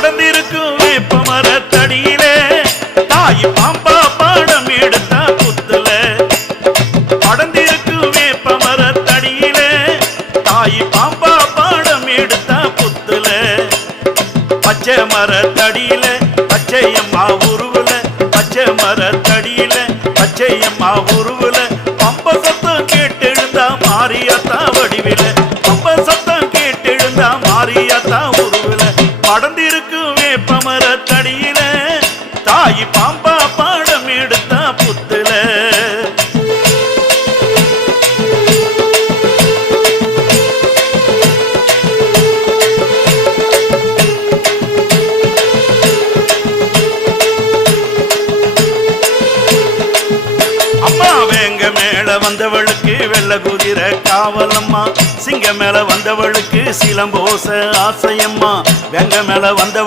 படர்ந்திருக்கும் வேப்ப மரத்தடியிலே தாய் பாம்பா பாடம் எடுத்த புத்துல. படர்ந்திருக்கும் வேப்ப மரத்தடியிலே தாய் பாம்பா பாடம் எடுத்த புத்துல. பச்சை மரத்தடியில பச்சையம்மா உருவுல, பச்சை மரத்தடியில பச்சையம்மா உருவுல பம்ப சத்தம் கேட்டெழுந்தா மாரியாத்தா வடிவில. பம்ப சத்தம் கேட்டெழுந்தா மாரியாத்தா உருவுல. படர்ந்திருக்கும் வேப்ப மரத்தடியில தாய் பாம்பா பாடம் எடுத்த புத்துல. அம்மா வேங்க மேல வந்தவளுக்கு வெள்ள குதிரை காவலம்மா. சிங்க மேல வந்தவளுக்கு சிலம்போச ஆசையம்மா. வேங்க மேல வந்த